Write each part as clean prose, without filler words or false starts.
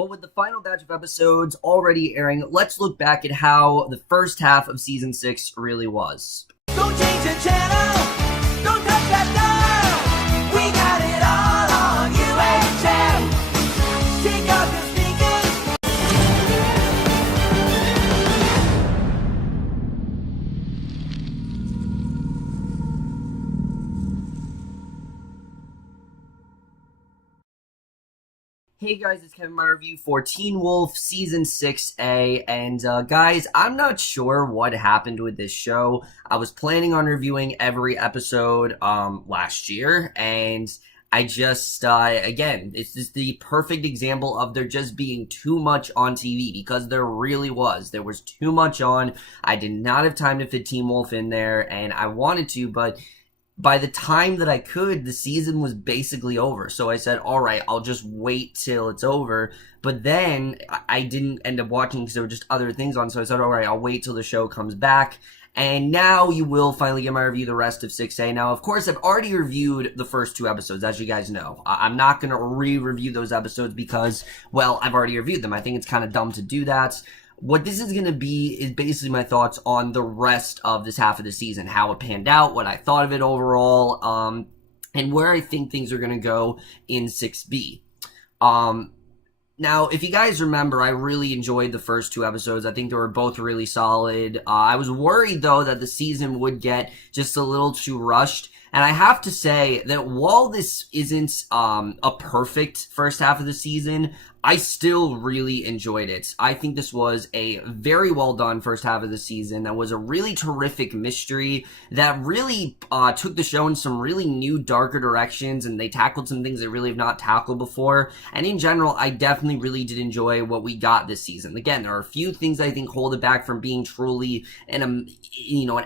But with the final batch of episodes already airing, let's look back at how the first half of season 6 really was. Don't change the channel, don't touch that dial. We got it all on UHF. Take off your sneakers. Hey guys, it's Kevin, my review for Teen Wolf Season 6A, and guys, I'm not sure what happened with this show. I was planning on reviewing every episode last year, and I just, again, it's just the perfect example of there just being too much on TV, because there really was. There was too much on. I did not have time to fit Teen Wolf in there, and I wanted to, but by the time that I could, the season was basically over. So I said, all right, I'll just wait till it's over. But then I didn't end up watching because there were just other things on. So I said, all right, I'll wait till the show comes back. And now you will finally get my review the rest of 6A. Now, of course, I've already reviewed the first 2 episodes, as you guys know. I'm not going to re-review those episodes because, well, I've already reviewed them. I think it's kind of dumb to do that. What this is going to be is basically my thoughts on the rest of this half of the season, how it panned out, what I thought of it overall, and where I think things are going to go in 6B. Now, if you guys remember, I really enjoyed the first 2 episodes. I think they were both really solid. I was worried, though, that the season would get just a little too rushed. And I have to say that while this isn't a perfect first half of the season, I still really enjoyed it. I think this was a very well done first half of the season. That was a really terrific mystery that really took the show in some really new, darker directions, and they tackled some things they really have not tackled before. And in general, I definitely really did enjoy what we got this season. Again, there are a few things I think hold it back from being truly an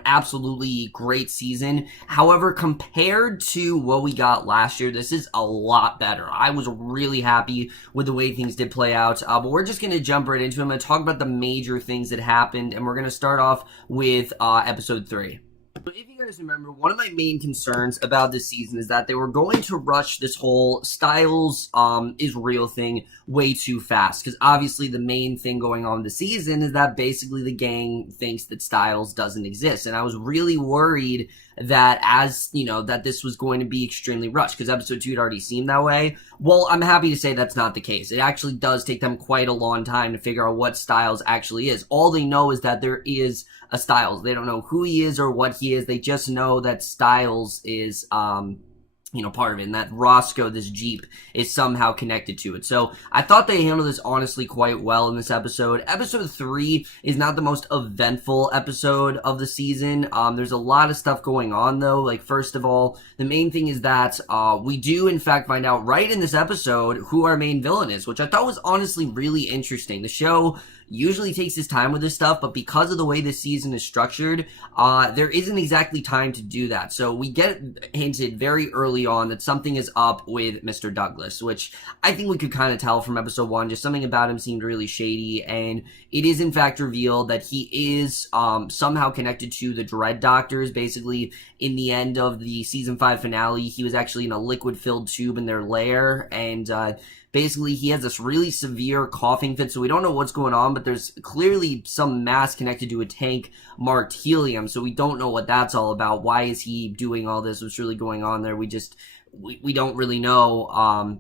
absolutely great season. However, compared to what we got last year, this is a lot better. I was really happy with the way things did play out, but we're just going to jump right into it. I'm going to talk about the major things that happened, and we're going to start off with episode 3. If you guys remember, one of my main concerns about this season is that they were going to rush this whole Stiles is real thing way too fast, because obviously the main thing going on this season is that basically the gang thinks that Stiles doesn't exist, and I was really worried that that this was going to be extremely rushed, because episode 2 had already seemed that way. Well, I'm happy to say that's not the case. It actually does take them quite a long time to figure out what Stiles actually is. All they know is that there is a Stiles. They don't know who he is or what he is. They just know that Stiles is part of it, and that Roscoe, this Jeep, is somehow connected to it. So I thought they handled this honestly quite well in this episode. Episode 3 is not the most eventful episode of the season. There's a lot of stuff going on, though. Like, first of all, the main thing is that we do, in fact, find out right in this episode who our main villain is, which I thought was honestly really interesting. The show usually takes its time with this stuff, but because of the way this season is structured, there isn't exactly time to do that. So we get hinted very early on that something is up with Mr. Douglas, which I think we could kind of tell from episode 1. Just something about him seemed really shady, and it is in fact revealed that he is somehow connected to the Dread Doctors. Basically, in the end of the season 5 finale, he was actually in a liquid-filled tube in their lair, and basically, he has this really severe coughing fit, so we don't know what's going on, but there's clearly some mass connected to a tank marked helium, so we don't know what that's all about. Why is he doing all this? What's really going on there? We don't really know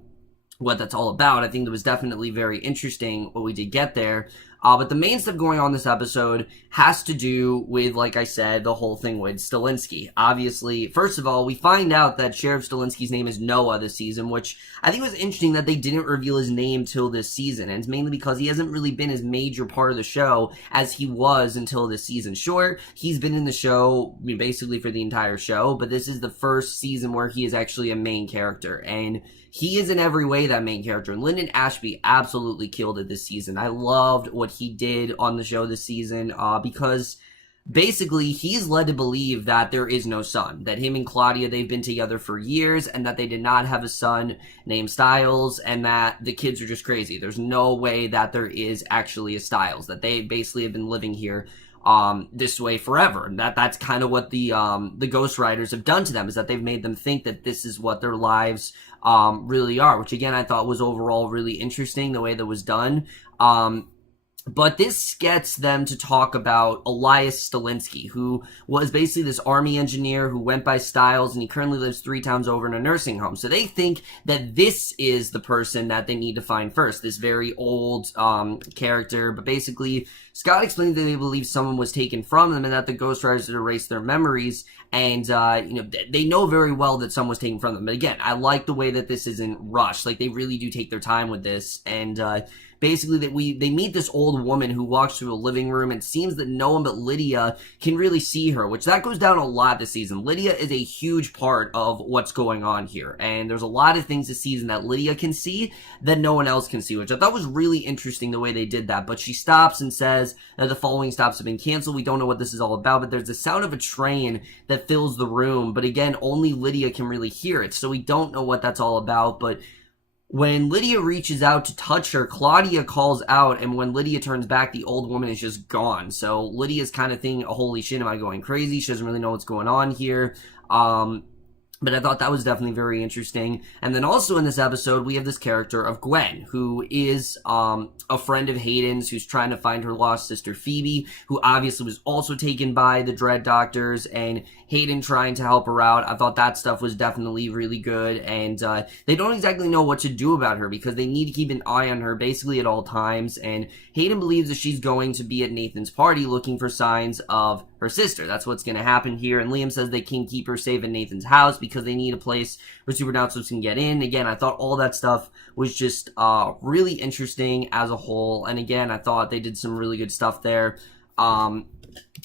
what that's all about. I think it was definitely very interesting what we did get there. But the main stuff going on this episode has to do with, like I said, the whole thing with Stilinski. Obviously, first of all, we find out that Sheriff Stilinski's name is Noah this season, which I think was interesting that they didn't reveal his name till this season. And it's mainly because he hasn't really been as major part of the show as he was until this season. Sure, he's been in the show basically for the entire show, but this is the first season where he is actually a main character. And he is in every way that main character. And Lyndon Ashby absolutely killed it this season. I loved what he did on the show this season because basically he's led to believe that there is no son. That him and Claudia, they've been together for years, and that they did not have a son named Stiles, and that the kids are just crazy. There's no way that there is actually a Stiles. That they basically have been living here this way forever. And that's kind of what the Ghost Riders have done to them, is that they've made them think that this is what their lives really are, which again I thought was overall really interesting the way that was done. But this gets them to talk about Elias Stilinski, who was basically this army engineer who went by Stiles, and he currently lives 3 towns over in a nursing home. So they think that this is the person that they need to find first, this very old character. But basically, Scott explained that they believe someone was taken from them and that the Ghost Riders had erased their memories. And, they know very well that someone was taken from them. But again, I like the way that this isn't rushed. Like, they really do take their time with this. And, basically, they meet this old woman who walks through a living room, and it seems that no one but Lydia can really see her, which that goes down a lot this season. Lydia is a huge part of what's going on here, and there's a lot of things this season that Lydia can see that no one else can see, which I thought was really interesting the way they did that. But she stops and says that the following stops have been canceled. We don't know what this is all about, but there's the sound of a train that fills the room, but again, only Lydia can really hear it, so we don't know what that's all about. But when Lydia reaches out to touch her, Claudia calls out, and when Lydia turns back, the old woman is just gone. So Lydia's kind of thinking, oh, holy shit, am I going crazy? She doesn't really know what's going on here. But I thought that was definitely very interesting. And then also in this episode, we have this character of Gwen, who is a friend of Hayden's, who's trying to find her lost sister Phoebe, who obviously was also taken by the Dread Doctors, and Hayden trying to help her out. I thought that stuff was definitely really good, and they don't exactly know what to do about her because they need to keep an eye on her basically at all times, and Hayden believes that she's going to be at Nathan's party looking for signs of her sister. That's what's going to happen here, and Liam says they can keep her safe in Nathan's house because they need a place where Supernaturals can get in. Again, I thought all that stuff was just really interesting as a whole, and again, I thought they did some really good stuff there.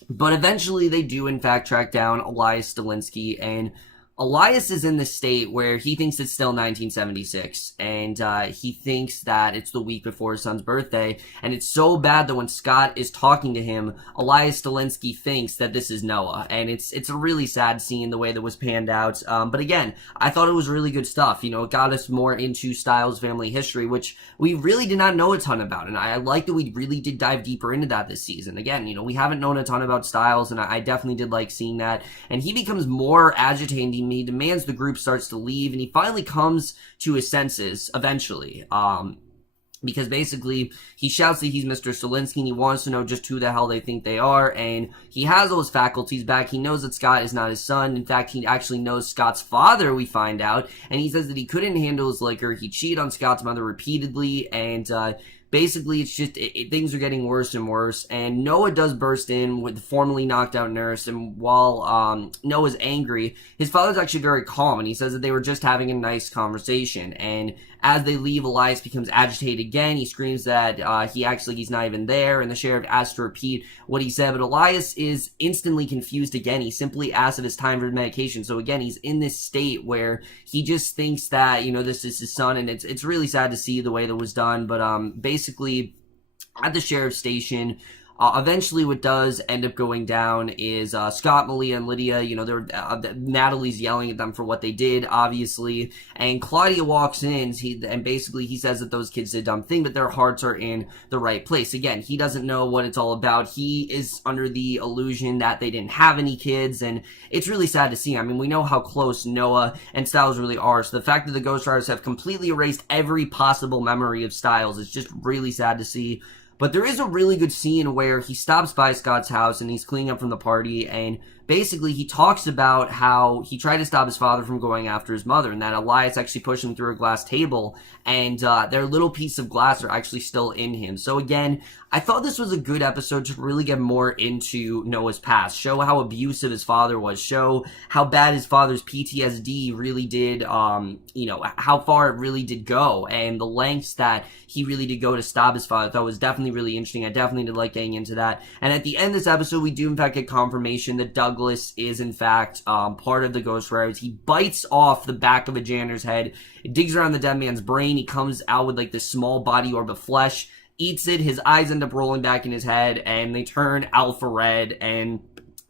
But eventually they do in fact track down Elias Stilinski, and Elias is in the state where he thinks it's still 1976, and he thinks that it's the week before his son's birthday, and it's so bad that when Scott is talking to him, Elias Stilinski thinks that this is Noah, and it's a really sad scene the way that was panned out. But again, I thought it was really good stuff. It got us more into Stiles' family history, which we really did not know a ton about, and I like that we really did dive deeper into that this season. Again, we haven't known a ton about Stiles, and I definitely did like seeing that, and he becomes more agitating. He demands the group starts to leave, and he finally comes to his senses eventually. Because basically he shouts that he's Mr. Stilinski, and he wants to know just who the hell they think they are, and he has all his faculties back. He knows that Scott is not his son. In fact, he actually knows Scott's father, we find out, and he says that he couldn't handle his liquor. He cheated on Scott's mother repeatedly, and basically, it's just, things are getting worse and worse, and Noah does burst in with the formerly knocked out nurse, and while Noah's angry, his father's actually very calm, and he says that they were just having a nice conversation, and as they leave, Elias becomes agitated again. He screams that he's not even there, and the sheriff asks to repeat what he said, but Elias is instantly confused again. He simply asks if it's time for medication, so again, he's in this state where he just thinks that, this is his son, and it's really sad to see the way that was done, but basically, at the sheriff's station, eventually what does end up going down is Scott, Malia, and Lydia, Natalie's yelling at them for what they did, obviously, and Claudia walks in, and basically he says that those kids did a dumb thing, but their hearts are in the right place. Again, he doesn't know what it's all about. He is under the illusion that they didn't have any kids, and it's really sad to see. We know how close Noah and Stiles really are, so the fact that the Ghost Riders have completely erased every possible memory of Stiles is just really sad to see. But there is a really good scene where he stops by Scott's house and he's cleaning up from the party, and basically he talks about how he tried to stop his father from going after his mother, and that Elias actually pushed him through a glass table, and their little piece of glass are actually still in him. So again, I thought this was a good episode to really get more into Noah's past, show how abusive his father was, show how bad his father's PTSD really did, how far it really did go, and the lengths that he really did go to stop his father. I thought was definitely really interesting. I definitely did like getting into that. And at the end of this episode, we do in fact get confirmation that Douglas is in fact part of the Ghost Riders. He bites off the back of a janitor's head, digs around the dead man's brain, he comes out with like this small body orb of flesh, eats it, his eyes end up rolling back in his head, and they turn alpha red, and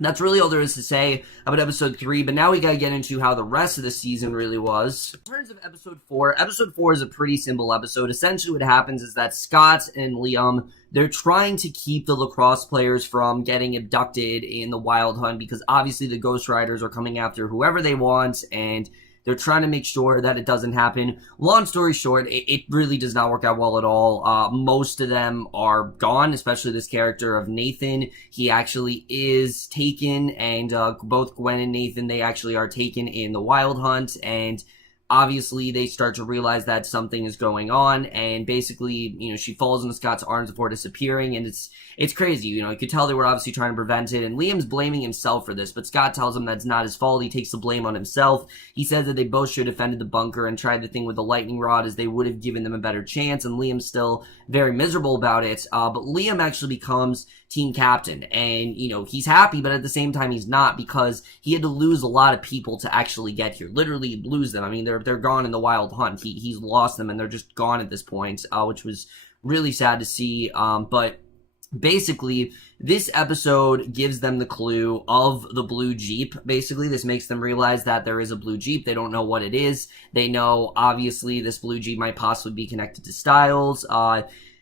That's really all there is to say about episode 3, but now we gotta get into how the rest of the season really was. In terms of episode 4 is a pretty simple episode. Essentially what happens is that Scott and Liam, they're trying to keep the lacrosse players from getting abducted in the Wild Hunt, because obviously the Ghost Riders are coming after whoever they want, and they're trying to make sure that it doesn't happen. Long story short, it really does not work out well at all. Most of them are gone, especially this character of Nathan. He actually is taken, and both Gwen and Nathan, they actually are taken in the Wild Hunt, and obviously they start to realize that something is going on, and basically, she falls into Scott's arms before disappearing, and it's crazy. You could tell they were obviously trying to prevent it, and Liam's blaming himself for this, but Scott tells him that's not his fault. He takes the blame on himself. He says that they both should have defended the bunker and tried the thing with the lightning rod, as they would have given them a better chance, and Liam's still very miserable about it, but Liam actually becomes team captain, and he's happy, but at the same time he's not, because he had to lose a lot of people to actually get here. Literally lose them. I mean, they're gone in the Wild Hunt. He's lost them, and they're just gone at this point, which was really sad to see. But basically, this episode gives them the clue of the blue Jeep. Basically, this makes them realize that there is a blue Jeep. They don't know what it is. They know, obviously, this blue Jeep might possibly be connected to Stiles.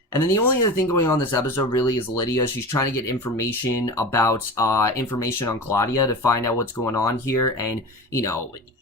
And then the only other thing going on this episode really is Lydia. She's trying to get information about, information on Claudia to find out what's going on here. And,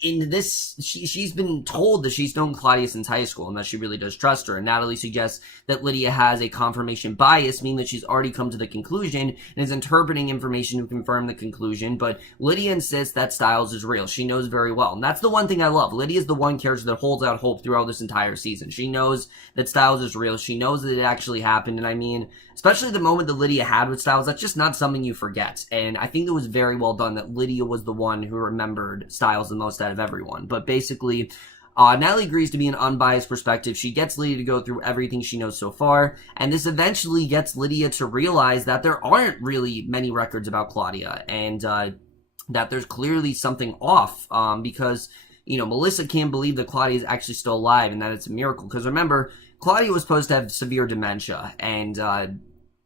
in this, she's been told that she's known Claudia since high school and that she really does trust her. And Natalie suggests that Lydia has a confirmation bias, meaning that she's already come to the conclusion and is interpreting information to confirm the conclusion. But Lydia insists that Stiles is real. She knows very well. And that's the one thing I love. Lydia's the one character that holds out hope throughout this entire season. She knows that Stiles is real. She knows that it actually happened. And I mean, especially the moment that Lydia had with Stiles, that's just not something you forget. And I think it was very well done that Lydia was the one who remembered Stiles the most out of everyone. But basically, Natalie agrees to be an unbiased perspective. She gets Lydia to go through everything she knows so far, and this eventually gets Lydia to realize that there aren't really many records about Claudia, and that there's clearly something off, because, Melissa can't believe that Claudia is actually still alive, and that it's a miracle. Because remember, Claudia was supposed to have severe dementia, and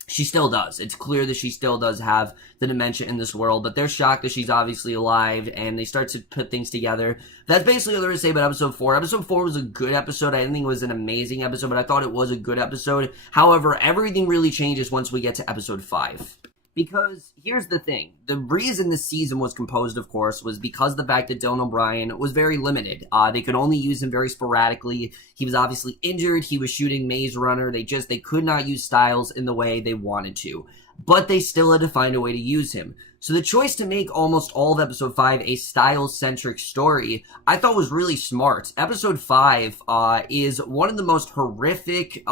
she still does. It's clear that she still does have the dementia in this world, but they're shocked that she's obviously alive, and they start to put things together. That's basically all there is to say about episode 4. Episode 4 was a good episode. I didn't think it was an amazing episode, but I thought it was a good episode. However, everything really changes once we get to episode 5. Because here's the thing. The reason this season was composed, of course, was because the fact that Dylan O'Brien was very limited. They could only use him very sporadically. He was obviously injured. He was shooting Maze Runner. They could not use Stiles in the way they wanted to. But they still had to find a way to use him. So the choice to make almost all of episode 5 a Stiles-centric story, I thought was really smart. Episode 5 is one of the most horrific,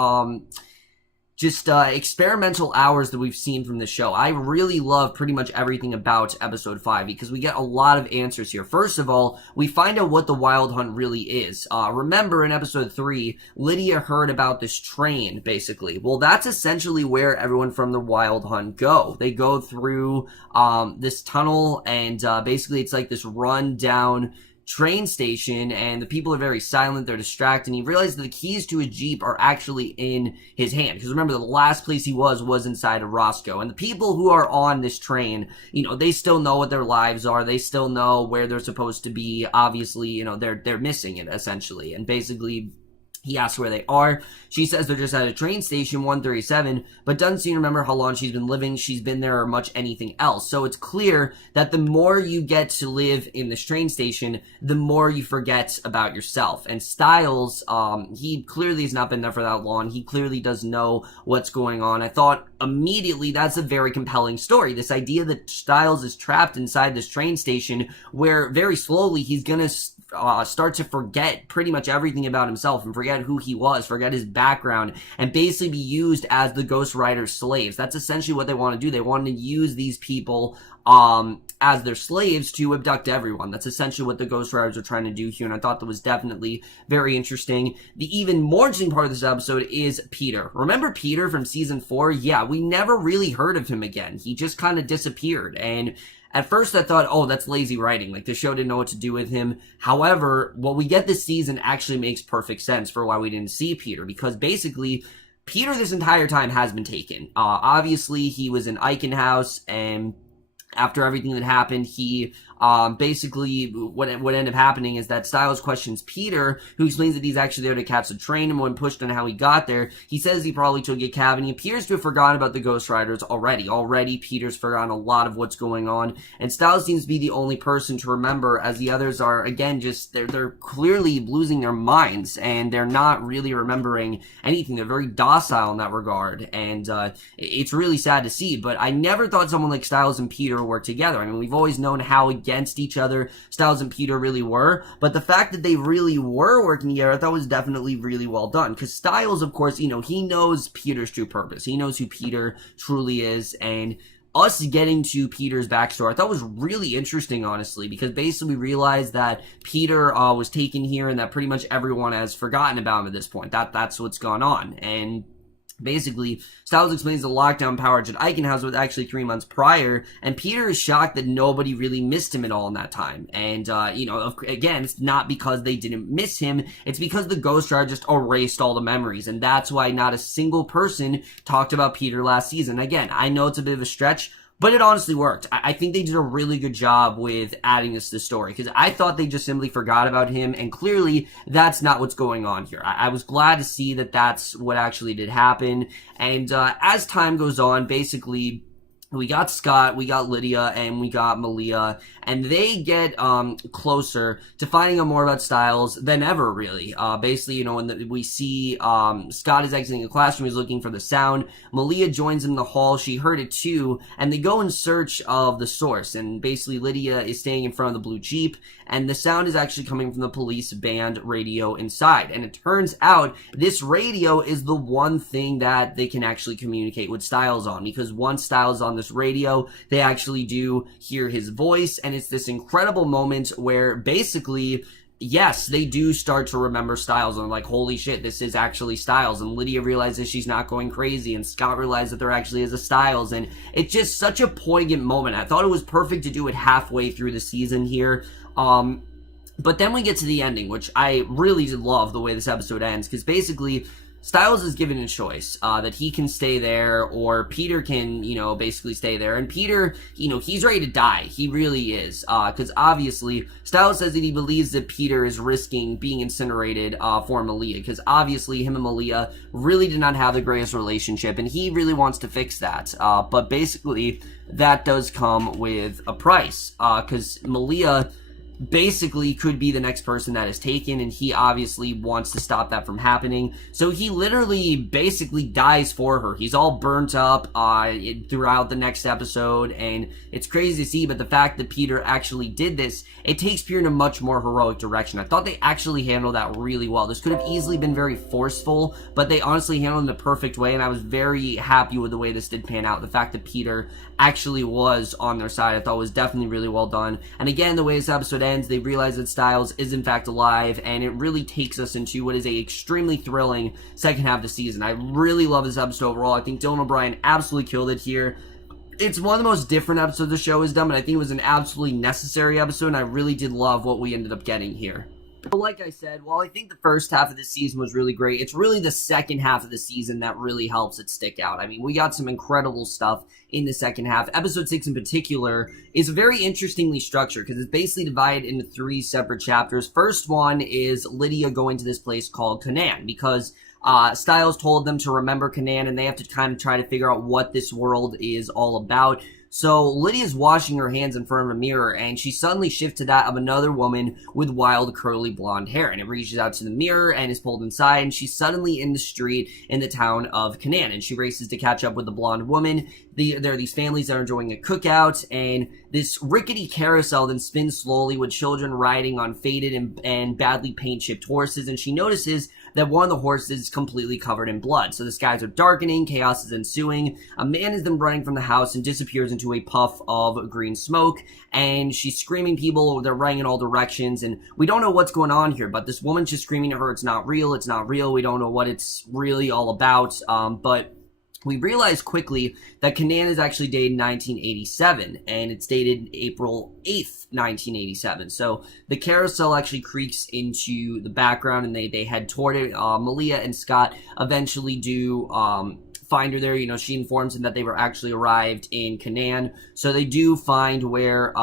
experimental hours that we've seen from the show. I really love pretty much everything about episode 5 because we get a lot of answers here. First of all, we find out what the Wild Hunt really is. Remember in episode 3, Lydia heard about this train, basically. Well, that's essentially where everyone from the Wild Hunt go. They go through this tunnel, and basically it's like this run-down train station, and the people are very silent, they're distracted, and he realizes that the keys to his Jeep are actually in his hand, because remember, the last place he was inside of Roscoe, and the people who are on this train, they still know what their lives are, they still know where they're supposed to be, obviously, they're missing it, essentially, and basically, he asks where they are. She says they're just at a train station, 137, but doesn't seem to remember how long she's been living, she's been there, or much anything else. So it's clear that the more you get to live in this train station, the more you forget about yourself. And Stiles, he clearly has not been there for that long. He clearly does know what's going on. I thought immediately that's a very compelling story. This idea that Stiles is trapped inside this train station where very slowly he's gonna start to forget pretty much everything about himself and forget who he was, forget his background, and basically be used as the Ghost Rider's slaves. That's essentially what they want to do. They want to use these people as their slaves to abduct everyone. That's essentially what the Ghost Riders are trying to do here, and I thought that was definitely very interesting. The even more interesting part of this episode is Peter. Remember Peter from season 4? Yeah, we never really heard of him again. He just kind of disappeared, and at first I thought, oh, that's lazy writing. Like, the show didn't know what to do with him. However, what we get this season actually makes perfect sense for why we didn't see Peter, because basically, Peter this entire time has been taken. Obviously, he was in Eichen House, and after everything that happened, he basically what ended up happening is that Stiles questions Peter, who explains that he's actually there to catch the train, and when pushed on how he got there, he says he probably took a cab, and he appears to have forgotten about the Ghost Riders already. Peter's forgotten a lot of what's going on, and Stiles seems to be the only person to remember, as the others are, again, just they're clearly losing their minds, and they're not really remembering anything. They're very docile in that regard, and it's really sad to see. But I never thought someone like Stiles and Peter work together. I mean, we've always known how against each other Stiles and Peter really were, but the fact that they really were working together, I thought was definitely really well done. Because Stiles, of course, he knows Peter's true purpose. He knows who Peter truly is, and us getting to Peter's backstory, I thought was really interesting, honestly, because basically we realized that Peter was taken here, and that pretty much everyone has forgotten about him at this point. That's what's gone on, and basically, Stiles explains the lockdown power Agent Eichenhaus was actually 3 months prior, and Peter is shocked that nobody really missed him at all in that time. And, again, it's not because they didn't miss him, it's because the Ghost Rider just erased all the memories, and that's why not a single person talked about Peter last season. Again, I know it's a bit of a stretch, but it honestly worked. I think they did a really good job with adding this to the story, because I thought they just simply forgot about him, and clearly that's not what's going on here. I was glad to see that that's what actually did happen, and as time goes on, basically, we got Scott, we got Lydia, and we got Malia, and they get closer to finding out more about Stiles than ever, really. Basically, when we see Scott is exiting the classroom, he's looking for the sound. Malia joins him in the hall, she heard it too, and they go in search of the source, and basically Lydia is staying in front of the blue Jeep, and the sound is actually coming from the police band radio inside, and it turns out this radio is the one thing that they can actually communicate with Stiles on, because once Stiles is on this radio, they actually do hear his voice, and it's this incredible moment where basically, yes, they do start to remember Stiles, and like, holy shit, this is actually Stiles, and Lydia realizes she's not going crazy, and Scott realizes that there actually is a Stiles, and it's just such a poignant moment. I thought it was perfect to do it halfway through the season here. But then we get to the ending, which I really did love the way this episode ends, because basically Stiles is given a choice, that he can stay there, or Peter can, basically stay there. And Peter, he's ready to die. He really is. Because obviously, Stiles says that he believes that Peter is risking being incinerated, for Malia. Because obviously, him and Malia really did not have the greatest relationship, and he really wants to fix that. But basically, that does come with a price. Because Malia basically could be the next person that is taken, and he obviously wants to stop that from happening. So he literally basically dies for her. He's all burnt up throughout the next episode, and it's crazy to see, but the fact that Peter actually did this, it takes Peter in a much more heroic direction. I thought they actually handled that really well. This could have easily been very forceful, but they honestly handled it in the perfect way, and I was very happy with the way this did pan out. The fact that Peter actually was on their side, I thought was definitely really well done. And again, the way this episode ends, they realize that Stiles is in fact alive, and it really takes us into what is a extremely thrilling second half of the season. I really love this episode overall. I think Dylan O'Brien absolutely killed it here. It's one of the most different episodes the show has done, but I think it was an absolutely necessary episode, and I really did love what we ended up getting here. But like I said, while I think the first half of the season was really great, it's really the second half of the season that really helps it stick out. I mean, we got some incredible stuff in the second half. Episode 6 in particular is very interestingly structured, because it's basically divided into 3 separate chapters. First one is Lydia going to this place called Canaan, because Stiles told them to remember Canaan, and they have to kind of try to figure out what this world is all about. So Lydia's washing her hands in front of a mirror, and she suddenly shifts to that of another woman with wild curly blonde hair, and it reaches out to the mirror and is pulled inside, and she's suddenly in the street in the town of Canaan, and she races to catch up with the blonde woman. There are these families that are enjoying a cookout, and this rickety carousel then spins slowly with children riding on faded and badly paint-chipped horses, and she notices that one of the horses is completely covered in blood. So the skies are darkening, chaos is ensuing. A man is then running from the house and disappears into a puff of green smoke, and she's screaming people, they're running in all directions, and we don't know what's going on here, but this woman's just screaming at her, it's not real, we don't know what it's really all about, but we realize quickly that Canaan is actually dated in 1987, and it's dated April 8th, 1987. So the carousel actually creaks into the background, and they head toward it. Malia and Scott eventually do find her there. You know, she informs him that they were actually arrived in Canaan. So they do find where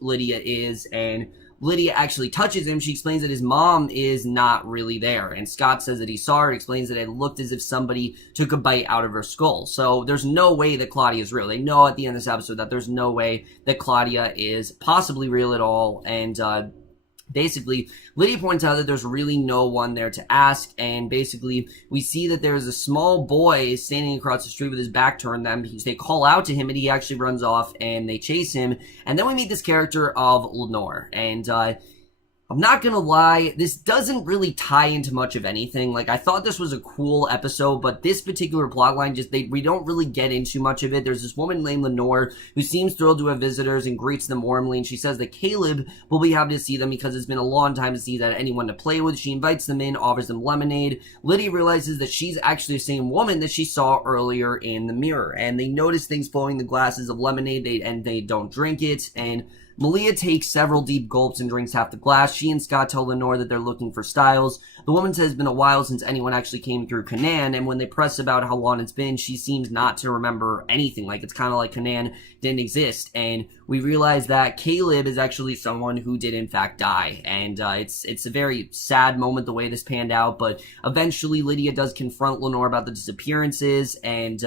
Lydia is, and Lydia actually touches him. She explains that his mom is not really there. And Scott says that he saw her, explains that it looked as if somebody took a bite out of her skull. So there's no way that Claudia is real. They know at the end of this episode that there's no way that Claudia is possibly real at all. And basically, Lydia points out that there's really no one there to ask, and basically, we see that there's a small boy standing across the street with his back turned them. They call out to him, and he actually runs off, and they chase him, and then we meet this character of Lenore, and I'm not gonna lie, this doesn't really tie into much of anything. Like, I thought this was a cool episode, but this particular plotline we don't really get into much of it. There's this woman named Lenore who seems thrilled to have visitors and greets them warmly, and she says that Caleb will be happy to see them because it's been a long time to see that anyone to play with. She invites them in, offers them lemonade. Lydia realizes that she's actually the same woman that she saw earlier in the mirror, and they notice things flowing the glasses of lemonade, and they don't drink it, and Malia takes several deep gulps and drinks half the glass. She and Scott tell Lenore that they're looking for Stiles. The woman says it's been a while since anyone actually came through Canaan, and when they press about how long it's been, she seems not to remember anything. Like, it's kind of like Canaan didn't exist, and we realize that Caleb is actually someone who did in fact die, and it's a very sad moment the way this panned out, but eventually Lydia does confront Lenore about the disappearances, and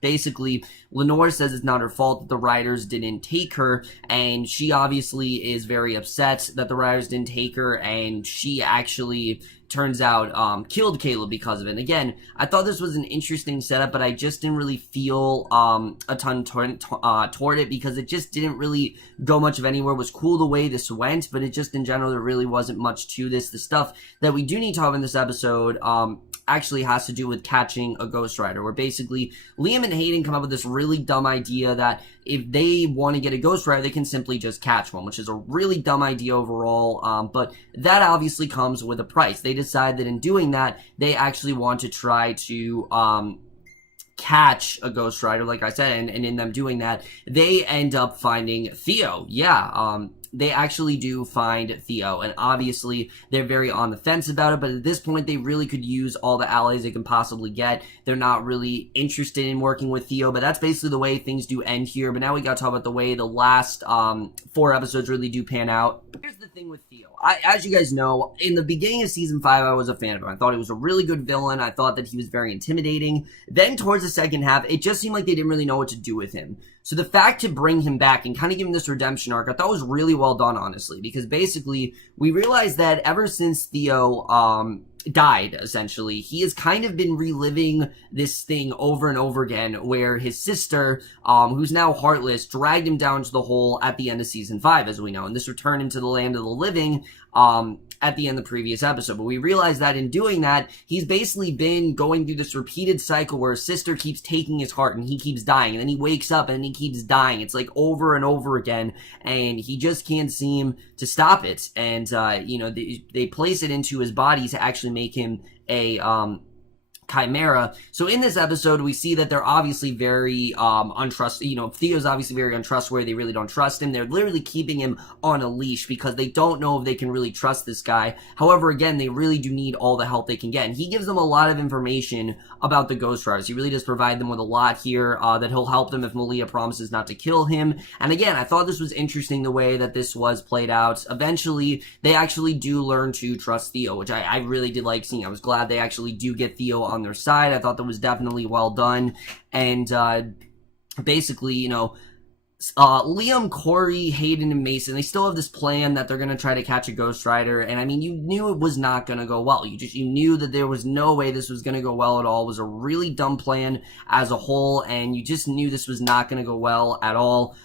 basically, Lenore says it's not her fault that the riders didn't take her, and she obviously is very upset that the riders didn't take her, and she actually turns out killed Caleb because of it. And again, I thought this was an interesting setup, but I just didn't really feel a ton toward it because it just didn't really go much of anywhere. It was cool the way this went, but it just in general there really wasn't much to this. The stuff that we do need to have in this episode actually has to do with catching a Ghost Rider, where basically Liam and Hayden come up with this really dumb idea that if they want to get a Ghost Rider, they can simply just catch one, which is a really dumb idea overall, but that obviously comes with a price. They decide that in doing that, they actually want to try to catch a Ghost Rider, like I said, and in them doing that, they end up finding Theo. They actually do find Theo, and obviously they're very on the fence about it, but at this point they really could use all the allies they can possibly get. They're not really interested in working with Theo, but that's basically the way things do end here. But now we gotta talk about the way the last 4 episodes really do pan out. Here's the thing with Theo. As you guys know, in the beginning of season 5, I was a fan of him. I thought he was a really good villain. I thought that he was very intimidating. Then towards the second half, it just seemed like they didn't really know what to do with him. So the fact to bring him back and kind of give him this redemption arc, I thought was really well done, honestly, because basically we realized that ever since Theo died, essentially, he has kind of been reliving this thing over and over again where his sister, who's now heartless, dragged him down to the hole at the end of season 5, as we know, and this returned him to the land of the living at the end of the previous episode. But we realized that in doing that, he's basically been going through this repeated cycle where his sister keeps taking his heart and he keeps dying, and then he wakes up and then he keeps dying. It's like over and over again, and he just can't seem to stop it. And they place it into his body to actually make him a chimera. So in this episode, we see that they're obviously very untrustworthy. Theo's obviously very untrustworthy. They really don't trust him. They're literally keeping him on a leash because they don't know if they can really trust this guy. However, again, they really do need all the help they can get. And he gives them a lot of information about the Ghost Riders. He really does provide them with a lot here, that he'll help them if Malia promises not to kill him. And again, I thought this was interesting the way that this was played out. Eventually, they actually do learn to trust Theo, which I really did like seeing. I was glad they actually do get Theo on their side. I thought that was definitely well done. And basically, Liam, Corey, Hayden, and Mason, they still have this plan that they're going to try to catch a Ghost Rider, and I mean, you knew it was not going to go well. You knew that there was no way this was going to go well at all. It was a really dumb plan as a whole, and you just knew this was not going to go well at all.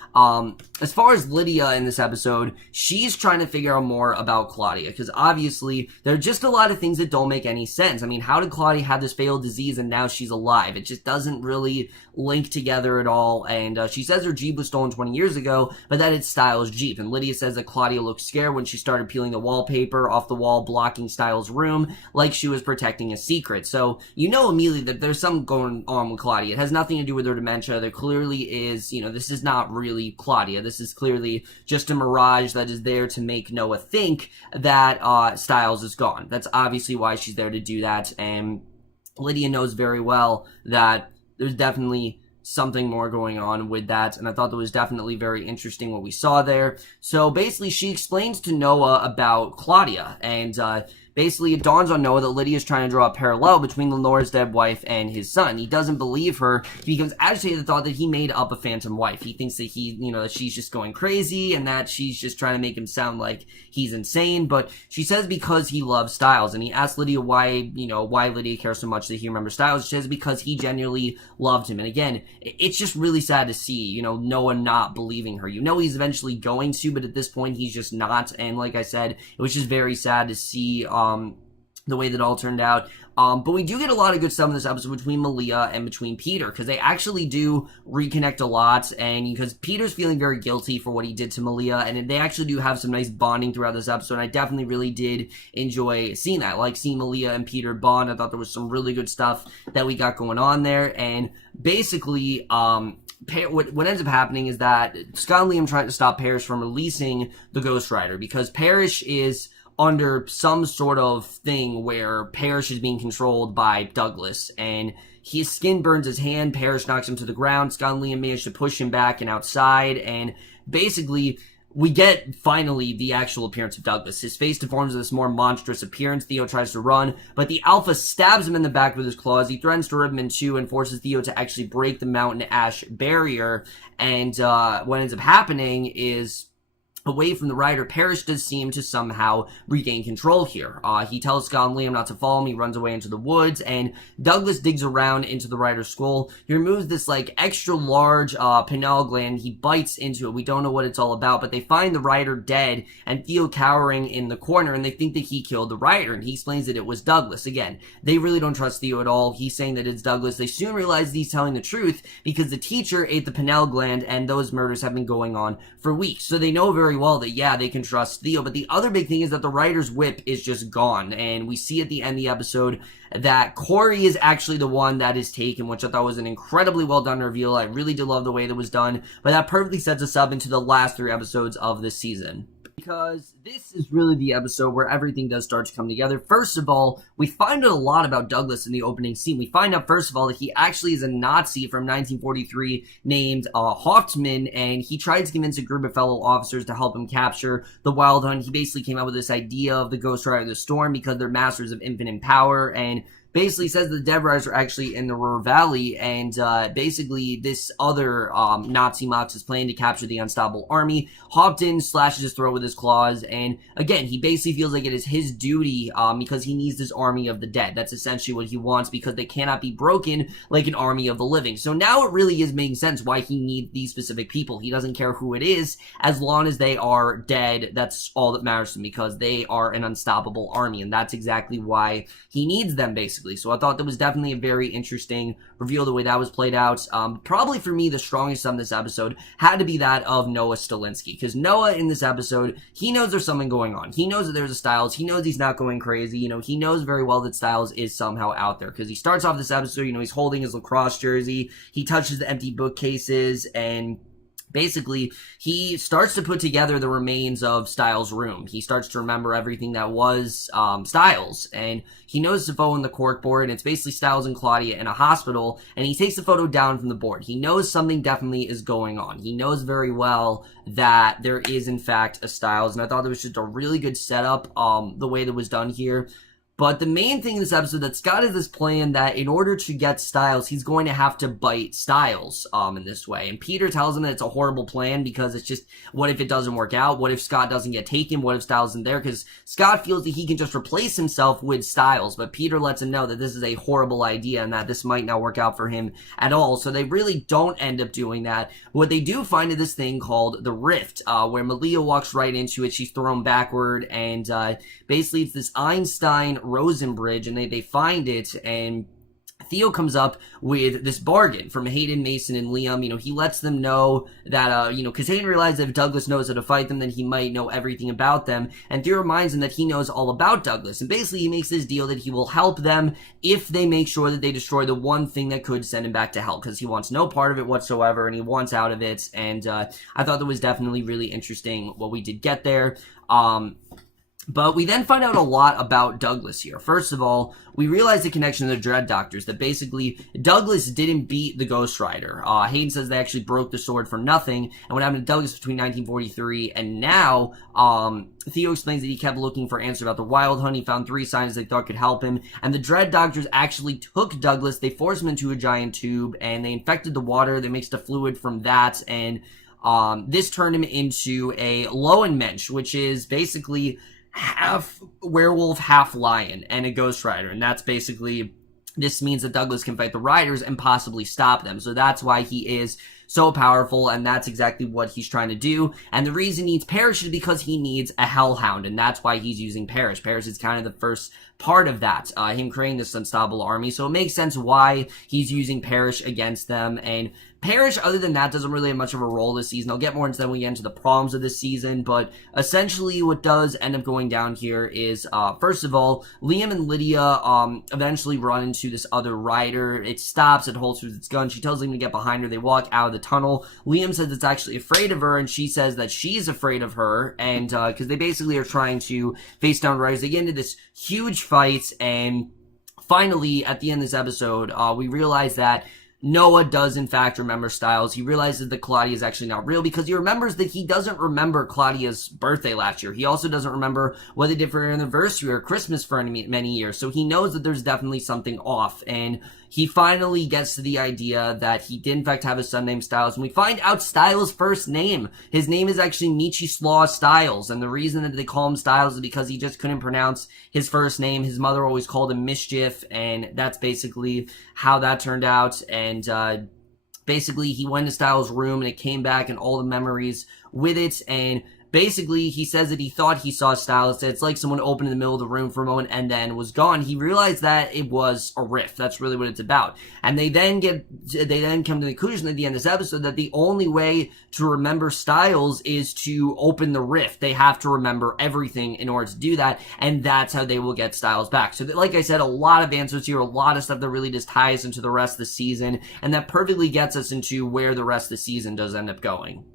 As far as Lydia in this episode, she's trying to figure out more about Claudia, because obviously there are just a lot of things that don't make any sense. I mean, how did Claudia have this fatal disease and now she's alive? It just doesn't really link together at all, and she says her Jeep was stolen 20 years ago, but that it's Stiles' Jeep, and Lydia says that Claudia looked scared when she started peeling the wallpaper off the wall blocking Stiles' room, like she was protecting a secret. So you know immediately that there's something going on with Claudia. It has nothing to do with her dementia. There clearly is, this is not really Claudia. This is clearly just a mirage that is there to make Noah think that Stiles is gone. That's obviously why she's there to do that, and Lydia knows very well that there's definitely something more going on with that, and I thought that was definitely very interesting what we saw there. So basically, she explains to Noah about Claudia, and basically it dawns on Noah that Lydia's trying to draw a parallel between Lenore's dead wife and his son. He doesn't believe her. He becomes agitated at the thought that he made up a phantom wife. He thinks that that she's just going crazy and that she's just trying to make him sound like he's insane. But she says because he loves Stiles, and he asks Lydia why Lydia cares so much that he remembers Stiles. She says because he genuinely loved him. And again, it's just really sad to see, Noah not believing her. He's eventually going to, but at this point he's just not. And like I said, it was just very sad to see the way that all turned out. But we do get a lot of good stuff in this episode between Malia and between Peter, because they actually do reconnect a lot, and because Peter's feeling very guilty for what he did to Malia, and they actually do have some nice bonding throughout this episode, and I definitely really did enjoy seeing that. Like seeing Malia and Peter bond, I thought there was some really good stuff that we got going on there, and basically, what ends up happening is that Scott and Liam try to stop Parrish from releasing the Ghost Rider, because Parrish is under some sort of thing where Parrish is being controlled by Douglas, and his skin burns his hand. Parrish knocks him to the ground. Scott and Liam manage to push him back and outside, and basically we get finally the actual appearance of Douglas. His face deforms with this more monstrous appearance. Theo tries to run, but the Alpha stabs him in the back with his claws. He threatens to rip him in two and forces Theo to actually break the mountain ash barrier, and what ends up happening is, away from the rider, Parrish does seem to somehow regain control here. He tells Scott and Liam not to follow him. He runs away into the woods, and Douglas digs around into the rider's skull. He removes this extra large pineal gland. He bites into it. We don't know what it's all about, but they find the rider dead and Theo cowering in the corner, and they think that he killed the rider, and he explains that it was Douglas. Again, they really don't trust Theo at all. He's saying that it's Douglas. They soon realize that he's telling the truth because the teacher ate the pineal gland, and those murders have been going on for weeks. So they know very well that, yeah, they can trust Theo. But the other big thing is that the writer's whip is just gone, and we see at the end of the episode that Corey is actually the one that is taken, which I thought was an incredibly well done reveal. I really did love the way that was done, but that perfectly sets us up into the last 3 episodes of this season, because this is really the episode where everything does start to come together. First of all, we find out a lot about Douglas in the opening scene. We find out, first of all, that he actually is a Nazi from 1943 named Hauptmann, and he tried to convince a group of fellow officers to help him capture the Wild Hunt. He basically came up with this idea of the Ghost Rider of the Storm because they're masters of infinite power, and basically says the Dead Riders are actually in the Ruhr Valley, and basically this other Nazi Mox is planning to capture the Unstoppable Army. Hauptmann slashes his throat with his claws, and again, he basically feels like it is his duty because he needs this army of the dead. That's essentially what he wants, because they cannot be broken like an army of the living. So now it really is making sense why he needs these specific people. He doesn't care who it is, as long as they are dead. That's all that matters to him, because they are an unstoppable army, and that's exactly why he needs them, basically. So I thought that was definitely a very interesting reveal, the way that was played out. Probably for me, the strongest of this episode had to be that of Noah Stilinski, because Noah in this episode, he knows there's something going on. He knows that there's a Stiles. He knows he's not going crazy. He knows very well that Stiles is somehow out there, because he starts off this episode, he's holding his lacrosse jersey. He touches the empty bookcases, and basically, he starts to put together the remains of Stiles' room. He starts to remember everything that was Stiles, and he notices a photo on the corkboard, and it's basically Stiles and Claudia in a hospital, and he takes the photo down from the board. He knows something definitely is going on. He knows very well that there is, in fact, a Stiles, and I thought there was just a really good setup, the way that was done here. But the main thing in this episode, that Scott has this plan that in order to get Stiles, he's going to have to bite Stiles in this way. And Peter tells him that it's a horrible plan, because it's just, what if it doesn't work out? What if Scott doesn't get taken? What if Stiles isn't there? Because Scott feels that he can just replace himself with Stiles. But Peter lets him know that this is a horrible idea and that this might not work out for him at all. So they really don't end up doing that. What they do find is this thing called the Rift, where Malia walks right into it. She's thrown backward, and basically it's this Einstein Rosen bridge, and they find it, and Theo comes up with this bargain from Hayden, Mason, and Liam. He lets them know that, because Hayden realizes that if Douglas knows how to fight them, then he might know everything about them. And Theo reminds him that he knows all about Douglas. And basically, he makes this deal that he will help them if they make sure that they destroy the one thing that could send him back to hell, because he wants no part of it whatsoever, and he wants out of it. And I thought that was definitely really interesting what we did get there. But we then find out a lot about Douglas here. First of all, we realize the connection to the Dread Doctors, that basically Douglas didn't beat the Ghost Rider. Hayden says they actually broke the sword for nothing, and what happened to Douglas between 1943 and now, Theo explains that he kept looking for answers about the Wild Hunt. He found 3 signs they thought could help him, and the Dread Doctors actually took Douglas, they forced him into a giant tube, and they infected the water, they mixed a fluid from that, and this turned him into a Lowenmensch, which is basically half werewolf, half lion, and a Ghost Rider. And that's basically, this means that Douglas can fight the Riders and possibly stop them. So that's why he is so powerful, and that's exactly what he's trying to do. And the reason he needs Parrish is because he needs a Hellhound, and that's why he's using Parrish. Parrish is kind of the first part of that, him creating this unstoppable army. So it makes sense why he's using Parrish against them. And Parrish, other than that, doesn't really have much of a role this season. I'll get more into that when we get into the problems of this season, but essentially what does end up going down here is, first of all, Liam and Lydia eventually run into this other rider. It stops, it holsters its gun. She tells Liam to get behind her. They walk out of the tunnel. Liam says it's actually afraid of her, and she says that she's afraid of her, and because they basically are trying to face down riders. They get into this huge fight, and finally, at the end of this episode, we realize that Noah does in fact remember Stiles. He realizes that Claudia is actually not real because he remembers that he doesn't remember Claudia's birthday last year. He also doesn't remember what they did for her anniversary or Christmas for many years. So he knows that there's definitely something off, and he finally gets to the idea that he did in fact have a son named Stiles, and we find out Stiles' first name. His name is actually Mieczysław Stiles, and the reason that they call him Stiles is because he just couldn't pronounce his first name. His mother always called him Mischief, and that's basically how that turned out. And basically he went to Stiles' room, and it came back and all the memories with it, and basically, he says that he thought he saw Stiles. It's like someone opened in the middle of the room for a moment and then was gone. He realized that it was a rift. That's really what it's about. And they then come to the conclusion at the end of this episode that the only way to remember Stiles is to open the rift. They have to remember everything in order to do that, and that's how they will get Stiles back. So, like I said, a lot of answers here, a lot of stuff that really just ties into the rest of the season, and that perfectly gets us into where the rest of the season does end up going.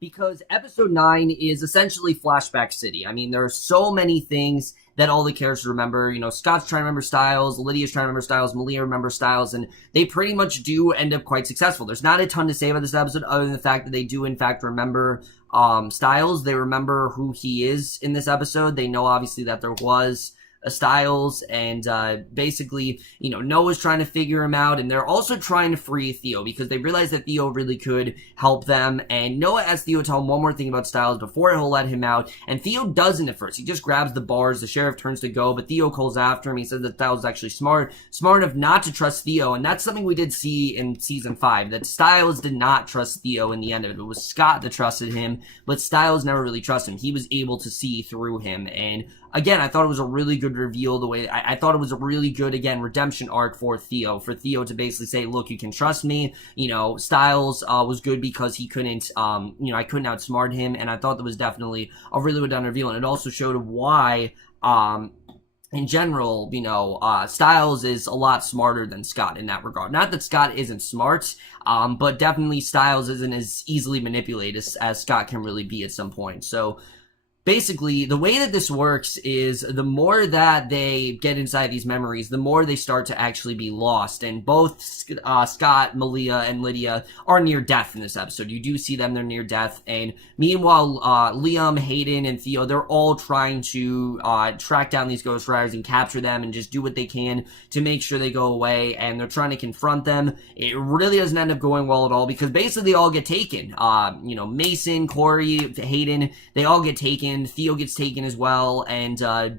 Because episode 9 is essentially Flashback City. I mean, there are so many things that all the characters remember. You know, Scott's trying to remember Stiles, Lydia's trying to remember Stiles, Malia remembers Stiles, and they pretty much do end up quite successful. There's not a ton to say about this episode other than the fact that they do in fact remember Stiles. They remember who he is in this episode. They know obviously that there was a Stiles, and basically, you know, Noah's trying to figure him out, and they're also trying to free Theo because they realize that Theo really could help them. And Noah asks Theo to tell him one more thing about Stiles before he'll let him out, and Theo doesn't at first. He just grabs the bars. The sheriff turns to go, but Theo calls after him. He says that Stiles is actually smart enough not to trust Theo, and that's something we did see in season 5, that Stiles did not trust Theo in the end of it. It was Scott that trusted him, but Stiles never really trusted him. He was able to see through him, and again, I thought it was a really good reveal. The way I thought it was a really good, again, redemption arc for Theo to basically say, look, you can trust me. You know, Stiles was good because he couldn't, I couldn't outsmart him, and I thought that was definitely a really well done reveal, and it also showed why, in general, you know, Stiles is a lot smarter than Scott in that regard. Not that Scott isn't smart, but definitely Stiles isn't as easily manipulated as Scott can really be at some point. So basically, the way that this works is the more that they get inside these memories, the more they start to actually be lost. And both Scott, Malia, and Lydia are near death in this episode. You do see them, they're near death. And meanwhile, Liam, Hayden, and Theo, they're all trying to track down these Ghost Riders and capture them and just do what they can to make sure they go away. And they're trying to confront them. It really doesn't end up going well at all because basically they all get taken. Mason, Corey, Hayden, they all get taken. Theo gets taken as well, and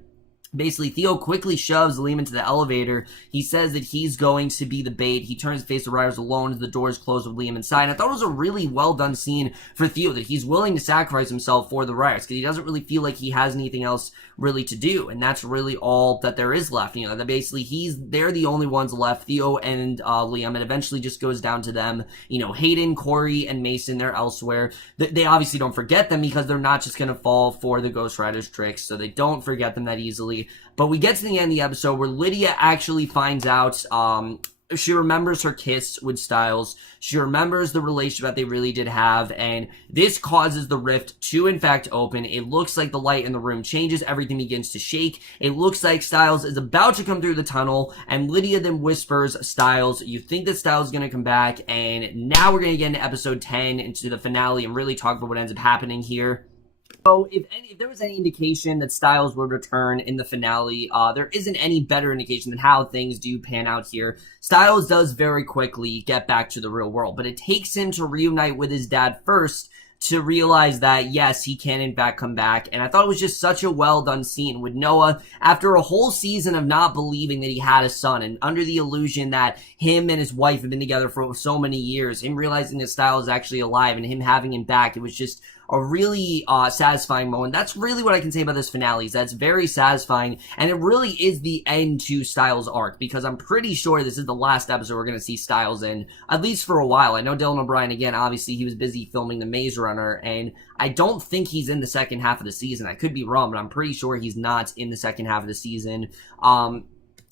basically, Theo quickly shoves Liam into the elevator. He says that he's going to be the bait. He turns to face the Riders alone as the doors close with Liam inside. And I thought it was a really well-done scene for Theo, that he's willing to sacrifice himself for the Riders, because he doesn't really feel like he has anything else really to do, and that's really all that there is left. You know, that basically they're the only ones left, Theo and Liam, and eventually just goes down to them. You know, Hayden, Corey, and Mason, they're elsewhere. They obviously don't forget them because they're not just going to fall for the Ghost Riders' tricks, so they don't forget them that easily. But we get to the end of the episode where Lydia actually finds out she remembers her kiss with Stiles. She remembers the relationship that they really did have, and this causes the rift to in fact open. It looks like the light in the room changes, everything begins to shake. It looks like Stiles is about to come through the tunnel, and Lydia then whispers, Stiles, you think that Stiles is going to come back, and now we're going to get into episode 10, into the finale, and really talk about what ends up happening here. So if there was any indication that Stiles would return in the finale, there isn't any better indication than how things do pan out here. Stiles does very quickly get back to the real world, but it takes him to reunite with his dad first to realize that, yes, he can in fact come back. And I thought it was just such a well done scene with Noah, after a whole season of not believing that he had a son, and under the illusion that him and his wife have been together for so many years, him realizing that Stiles is actually alive and him having him back. It was just a really satisfying moment. That's really what I can say about this finale, is that's very satisfying, and it really is the end to Stiles' arc, because I'm pretty sure this is the last episode we're going to see Stiles in, at least for a while. I know Dylan O'Brien, again, obviously he was busy filming The Maze Runner, and I don't think he's in the second half of the season. I could be wrong, but I'm pretty sure he's not in the second half of the season.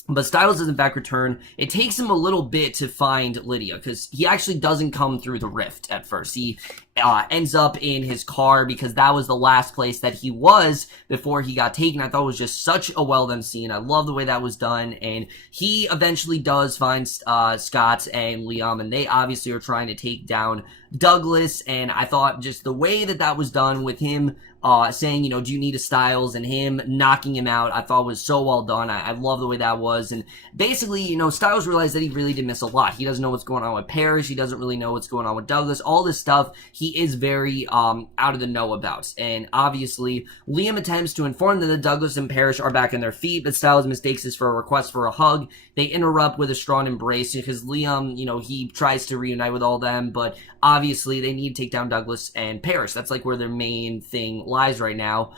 But Stiles does in fact return. It takes him a little bit to find Lydia, because he actually doesn't come through the rift at first. He ends up in his car, because that was the last place that he was before he got taken. I thought it was just such a well done scene. I love the way that was done, and he eventually does find Scott and Liam, and they obviously are trying to take down Douglas, and I thought just the way that that was done with him saying, you know, do you need a Stiles, and him knocking him out, I thought was so well done. I love the way that was. And basically, you know, Stiles realized that he really did miss a lot. He doesn't know what's going on with Parrish. He doesn't really know what's going on with Douglas. All this stuff he is very out of the know about. And obviously, Liam attempts to inform them that Douglas and Parrish are back on their feet, but Stiles mistakes this for a request for a hug. They interrupt with a strong embrace, because Liam, you know, he tries to reunite with all them, but obviously they need to take down Douglas and Parrish. That's like where their main thing lies right now.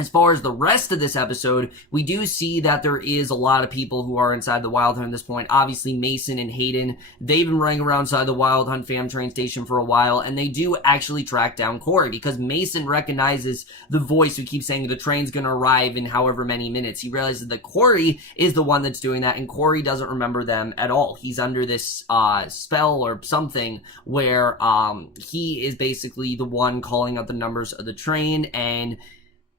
As far as the rest of this episode, we do see that there is a lot of people who are inside the Wild Hunt at this point. Obviously, Mason and Hayden, they've been running around inside the Wild Hunt fam train station for a while, and they do actually track down Corey, because Mason recognizes the voice who keeps saying the train's gonna arrive in however many minutes. He realizes that Corey is the one that's doing that, and Corey doesn't remember them at all. He's under this spell or something where he is basically the one calling out the numbers of the train, and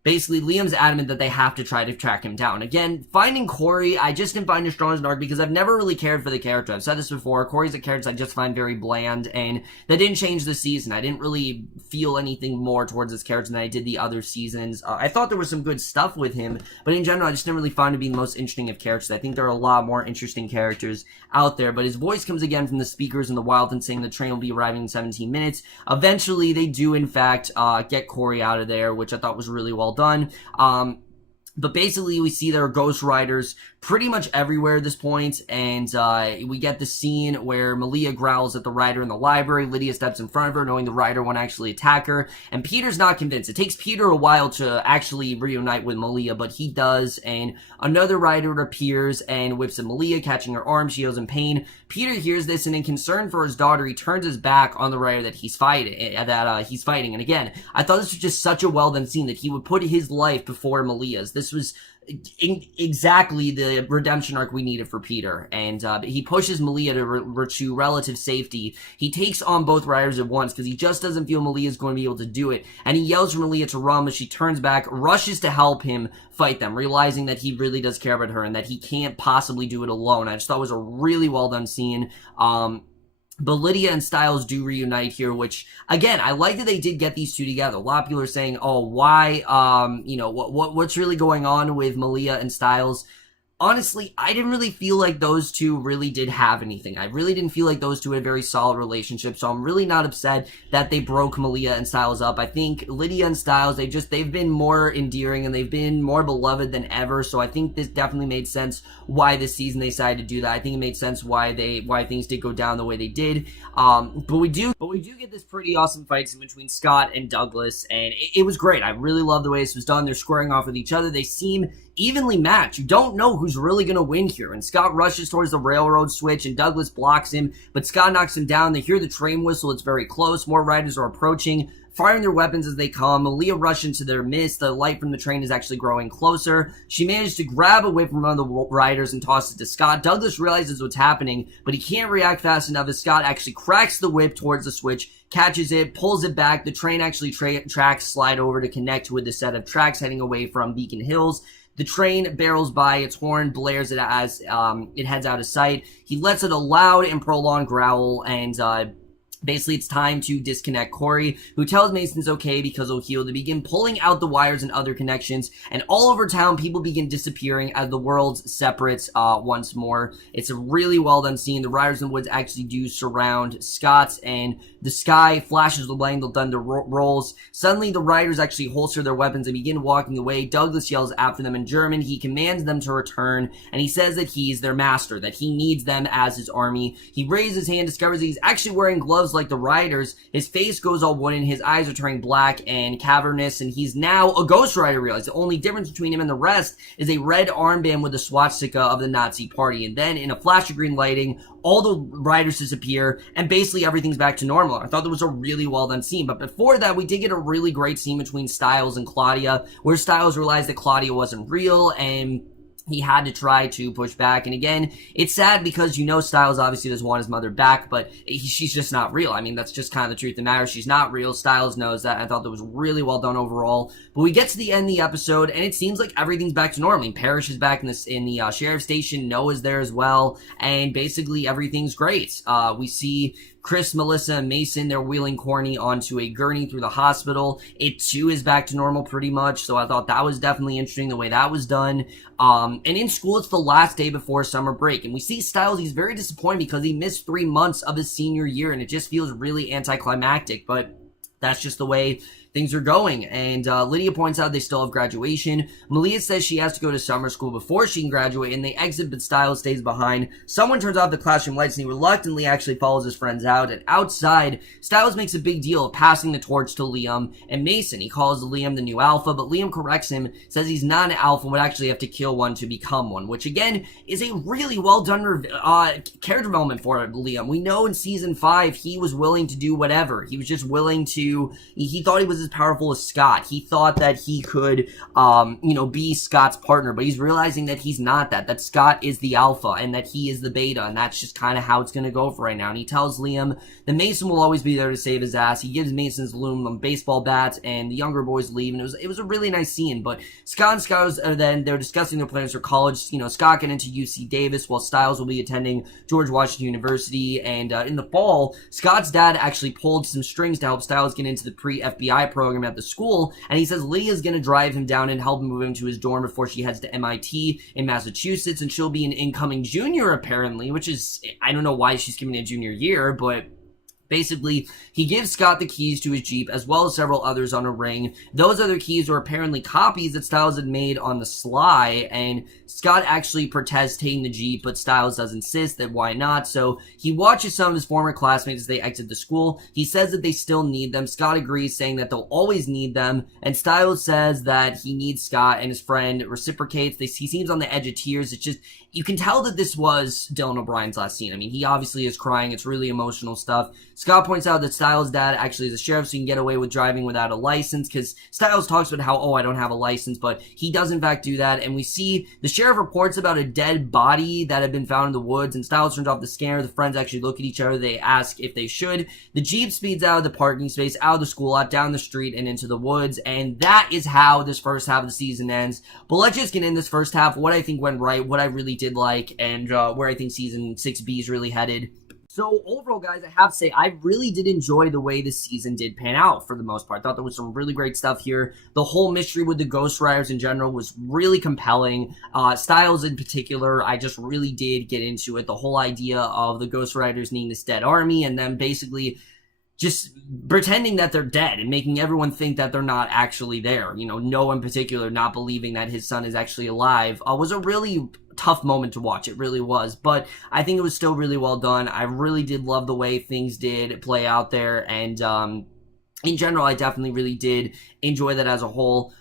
basically, Liam's adamant that they have to try to track him down. Again, finding Corey, I just didn't find as strong as an arc, because I've never really cared for the character. I've said this before, Corey's a character I just find very bland, and that didn't change this season. I didn't really feel anything more towards this character than I did the other seasons. I thought there was some good stuff with him, but in general, I just didn't really find him being the most interesting of characters. I think there are a lot more interesting characters out there, but his voice comes again from the speakers in the Wild and saying the train will be arriving in 17 minutes. Eventually, they do, in fact, get Corey out of there, which I thought was really well done. But basically, we see there are ghost riders pretty much everywhere at this point, and we get the scene where Malia growls at the rider in the library. Lydia steps in front of her, knowing the rider won't actually attack her, and Peter's not convinced. It takes Peter a while to actually reunite with Malia, but he does, and another rider appears and whips at Malia, catching her arm. She yells in pain. Peter hears this, and in concern for his daughter, he turns his back on the rider that he's fighting. And again, I thought this was just such a well done scene, that he would put his life before Malia's. This was exactly the redemption arc we needed for Peter, and he pushes Malia to relative safety. He takes on both riders at once, because he just doesn't feel Malia is going to be able to do it, and he yells for Malia to run, but she turns back, rushes to help him fight them, realizing that he really does care about her, and that he can't possibly do it alone. I just thought it was a really well done scene. But Lydia and Stiles do reunite here, which, again, I like that they did get these two together. A lot of people are saying, oh, why, what's really going on with Malia and Stiles? Honestly, I didn't really feel like those two really did have anything. I really didn't feel like those two had a very solid relationship, so I'm really not upset that they broke Malia and Stiles up. I think Lydia and Stiles, they've been more endearing, and they've been more beloved than ever, so I think this definitely made sense why this season they decided to do that. I think it made sense why things did go down the way they did. But we do get this pretty awesome fight scene between Scott and Douglas, and it was great. I really love the way this was done. They're squaring off with each other. They seem evenly matched. You don't know who's really going to win here. And Scott rushes towards the railroad switch, and Douglas blocks him, but Scott knocks him down. They hear the train whistle. It's very close. More riders are approaching, firing their weapons as they come. Malia rushes into their midst. The light from the train is actually growing closer. She manages to grab a whip from one of the riders and toss it to Scott. Douglas realizes what's happening, but he can't react fast enough as Scott actually cracks the whip towards the switch, catches it, pulls it back. The train actually tracks slide over to connect with the set of tracks heading away from Beacon Hills. The train barrels by, its horn blares it as it heads out of sight. He lets out a loud and prolonged growl, and basically, it's time to disconnect Corey, who tells Mason it's okay because he'll heal. They begin pulling out the wires and other connections, and all over town, people begin disappearing as the worlds separate once more. It's a really well done scene. The riders in the woods actually do surround Scott, and the sky flashes with lightning. The thunder rolls. Suddenly, the riders actually holster their weapons and begin walking away. Douglas yells after them in German. He commands them to return, and he says that he's their master, that he needs them as his army. He raises his hand, discovers that he's actually wearing gloves like the riders. His face goes all wooden, his eyes are turning black and cavernous, and he's now a Ghost Rider. Realize the only difference between him and the rest is a red armband with the swastika of the Nazi party. And then in a flash of green lighting, all the riders disappear, and basically everything's back to normal. I thought that was a really well done scene, but before that, we did get a really great scene between Stiles and Claudia, where Stiles realized that Claudia wasn't real, and he had to try to push back. And again, it's sad because Stiles obviously doesn't want his mother back, but she's just not real. I mean, that's just kind of the truth of the matter. She's not real. Stiles knows that. I thought that was really well done overall. But we get to the end of the episode, and it seems like everything's back to normal. I mean, Parrish is back in the sheriff's station. Noah's there as well, and basically everything's great. We see Chris, Melissa, and Mason, they're wheeling Corny onto a gurney through the hospital. It too is back to normal pretty much, so I thought that was definitely interesting the way that was done. And in school, it's the last day before summer break, and we see Stiles, he's very disappointed because he missed 3 months of his senior year, and it just feels really anticlimactic, but that's just the way things are going. And Lydia points out they still have graduation. Malia says she has to go to summer school before she can graduate, and they exit, but Stiles stays behind. Someone turns off the classroom lights, and he reluctantly actually follows his friends out. And outside, Stiles makes a big deal of passing the torch to Liam and Mason. He calls Liam the new alpha, but Liam corrects him, says he's not an alpha and would actually have to kill one to become one, which again is a really well done character development for Liam. We know in season 5 he was willing to do whatever. He was just willing to, he thought he was as powerful as Scott. He thought that he could, be Scott's partner, but he's realizing that he's not that Scott is the alpha and that he is the beta, and that's just kind of how it's going to go for right now. And he tells Liam that Mason will always be there to save his ass. He gives Mason's aluminum baseball bats, and the younger boys leave, and it was a really nice scene. But Scott and Stiles are then, they're discussing their plans for college. Scott getting into UC Davis, while Stiles will be attending George Washington University. And in the fall, Scott's dad actually pulled some strings to help Stiles get into the pre-FBI program at the school, and he says Lydia's going to drive him down and help him move him to his dorm before she heads to MIT in Massachusetts, and she'll be an incoming junior apparently, which is, I don't know why she's giving a junior year, but basically, he gives Scott the keys to his Jeep, as well as several others on a ring. Those other keys are apparently copies that Stiles had made on the sly, and Scott actually protests taking the Jeep, but Stiles does insist that why not, so he watches some of his former classmates as they exit the school. He says that they still need them. Scott agrees, saying that they'll always need them, and Stiles says that he needs Scott, and his friend reciprocates. He seems on the edge of tears. It's just, you can tell that this was Dylan O'Brien's last scene. I mean, he obviously is crying. It's really emotional stuff. Scott points out that Stiles' dad actually is a sheriff, so he can get away with driving without a license, because Stiles talks about how, I don't have a license, but he does in fact do that. And we see the sheriff reports about a dead body that had been found in the woods, and Stiles turns off the scanner. The friends actually look at each other. They ask if they should. The Jeep speeds out of the parking space, out of the school lot, down the street, and into the woods. And that is how this first half of the season ends. But let's just get in this first half, what I think went right, what I really did like, and where I think season 6B is really headed. So overall, guys, I have to say, I really did enjoy the way this season did pan out for the most part. I thought there was some really great stuff here. The whole mystery with the Ghost Riders in general was really compelling. Stiles in particular, I just really did get into it. The whole idea of the Ghost Riders needing this dead army, and then basically just pretending that they're dead and making everyone think that they're not actually there. Noah in particular not believing that his son is actually alive was a really tough moment to watch. It really was, but I think it was still really well done. I really did love the way things did play out there, and in general, I definitely really did enjoy that as a whole.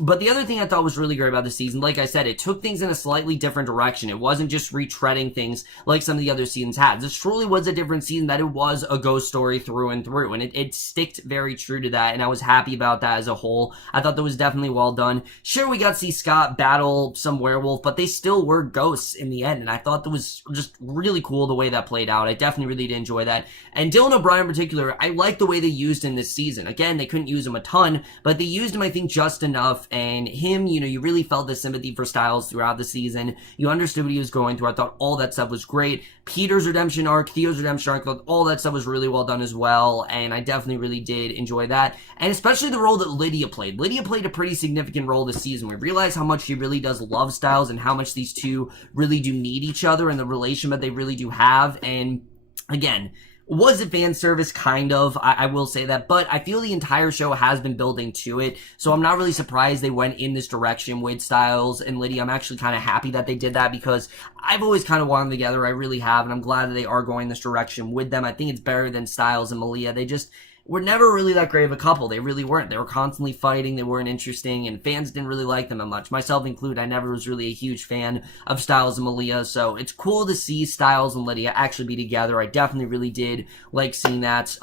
But the other thing I thought was really great about the season, like I said, it took things in a slightly different direction. It wasn't just retreading things like some of the other seasons had. This truly was a different season, that it was a ghost story through and through, and it sticked very true to that, and I was happy about that as a whole. I thought that was definitely well done. Sure, we got to see Scott battle some werewolf, but they still were ghosts in the end, and I thought that was just really cool the way that played out. I definitely really did enjoy that. And Dylan O'Brien in particular, I like the way they used him this season. Again, they couldn't use him a ton, but they used him, I think, just enough. And him, you really felt the sympathy for Stiles throughout the season. You understood what he was going through. I thought all that stuff was great. Peter's redemption arc, Theo's redemption arc, all that stuff was really well done as well, and I definitely really did enjoy that. And especially the role that Lydia played. Lydia played a pretty significant role this season. We realize how much she really does love Stiles and how much these two really do need each other and the relation that they really do have. And again, was it fan service? Kind of. I will say that. But I feel the entire show has been building to it. So I'm not really surprised they went in this direction with Stiles and Lydia. I'm actually kind of happy that they did that, because I've always kind of wanted them together. I really have. And I'm glad that they are going this direction with them. I think it's better than Stiles and Malia. They just were never really that great of a couple. They really weren't. They were constantly fighting. They weren't interesting, and fans didn't really like them that much. Myself included, I never was really a huge fan of Stiles and Malia, so it's cool to see Stiles and Lydia actually be together. I definitely really did like seeing that.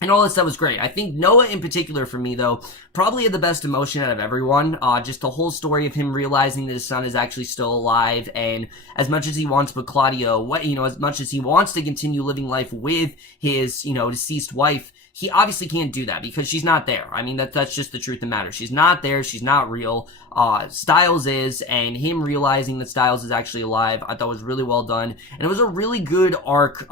And all that stuff was great. I think Noah in particular for me, though, probably had the best emotion out of everyone. Just the whole story of him realizing that his son is actually still alive, and as much as he wants, but Claudio, as much as he wants to continue living life with his, deceased wife, he obviously can't do that because she's not there. I mean, that's just the truth of the matter. She's not there. She's not real. Stiles is, and him realizing that Stiles is actually alive, I thought was really well done. And it was a really good arc,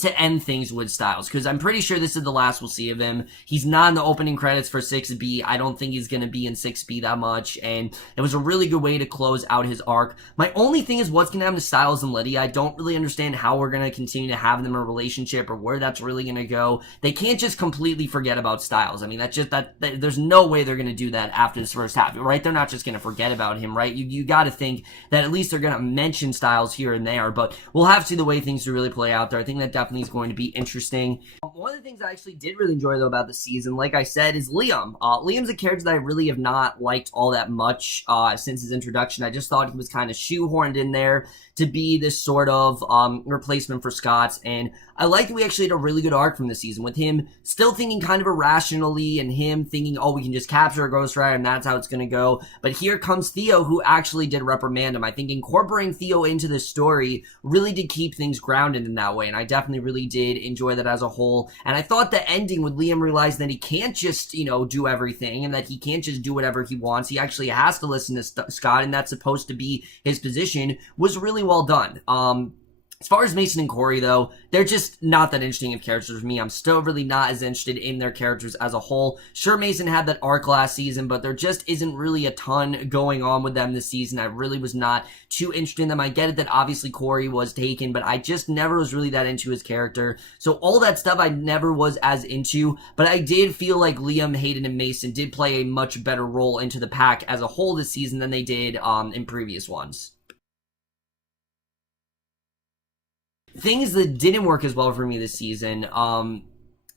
to end things with Stiles, because I'm pretty sure this is the last we'll see of him. He's not in the opening credits for 6B. I don't think he's going to be in 6B that much, and it was a really good way to close out his arc. My only thing is what's going to happen to Stiles and Lydia. I don't really understand how we're going to continue to have them in a relationship, or where that's really going to go. They can't just completely forget about Stiles. I mean, there's no way they're going to do that after this first half, right? They're not just going to forget about him, right? You got to think that at least they're going to mention Stiles here and there, but we'll have to see the way things really play out there. I think that definitely is going to be interesting. One of the things I actually did really enjoy, though, about the season, like I said, is Liam. Liam's a character that I really have not liked all that much since his introduction. I just thought he was kind of shoehorned in there to be this sort of replacement for Scott, and I like that we actually had a really good arc from this season, with him still thinking kind of irrationally, and him thinking, oh, we can just capture a Ghost Rider, and that's how it's going to go. But here comes Theo, who actually did reprimand him. I think incorporating Theo into this story really did keep things grounded in that way, and I definitely really did enjoy that as a whole. And I thought the ending with Liam realizing that he can't just, do everything, and that he can't just do whatever he wants. He actually has to listen to Scott, and that's supposed to be his position, was really well done. As far as Mason and Corey, though, they're just not that interesting of characters for me. I'm still really not as interested in their characters as a whole. Sure, Mason had that arc last season, but there just isn't really a ton going on with them this season. I really was not too interested in them. I get it that obviously Corey was taken, but I just never was really that into his character. So all that stuff I never was as into, but I did feel like Liam, Hayden, and Mason did play a much better role into the pack as a whole this season than they did in previous ones. Things that didn't work as well for me this season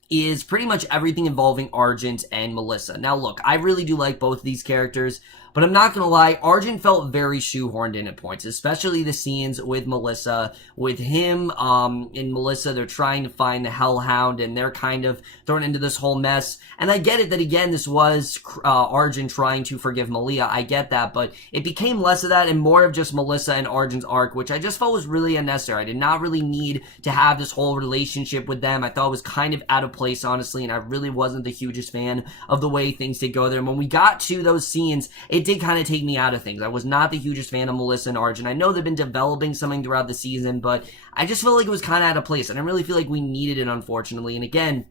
is pretty much everything involving Argent and Melissa. Now, look, I really do like both of these characters, but I'm not gonna lie, Argent felt very shoehorned in at points, especially the scenes with Melissa. With him and Melissa, they're trying to find the Hellhound, and they're kind of thrown into this whole mess. And I get it that, again, this was Argent trying to forgive Malia. I get that, but it became less of that and more of just Melissa and Argent's arc, which I just felt was really unnecessary. I did not really need to have this whole relationship with them. I thought it was kind of out of place, honestly, and I really wasn't the hugest fan of the way things did go there. And when we got to those scenes, it did kind of take me out of things. I was not the hugest fan of Melissa and Argent. I know they've been developing something throughout the season, but I just felt like it was kind of out of place. I didn't really feel like we needed it, unfortunately. And again,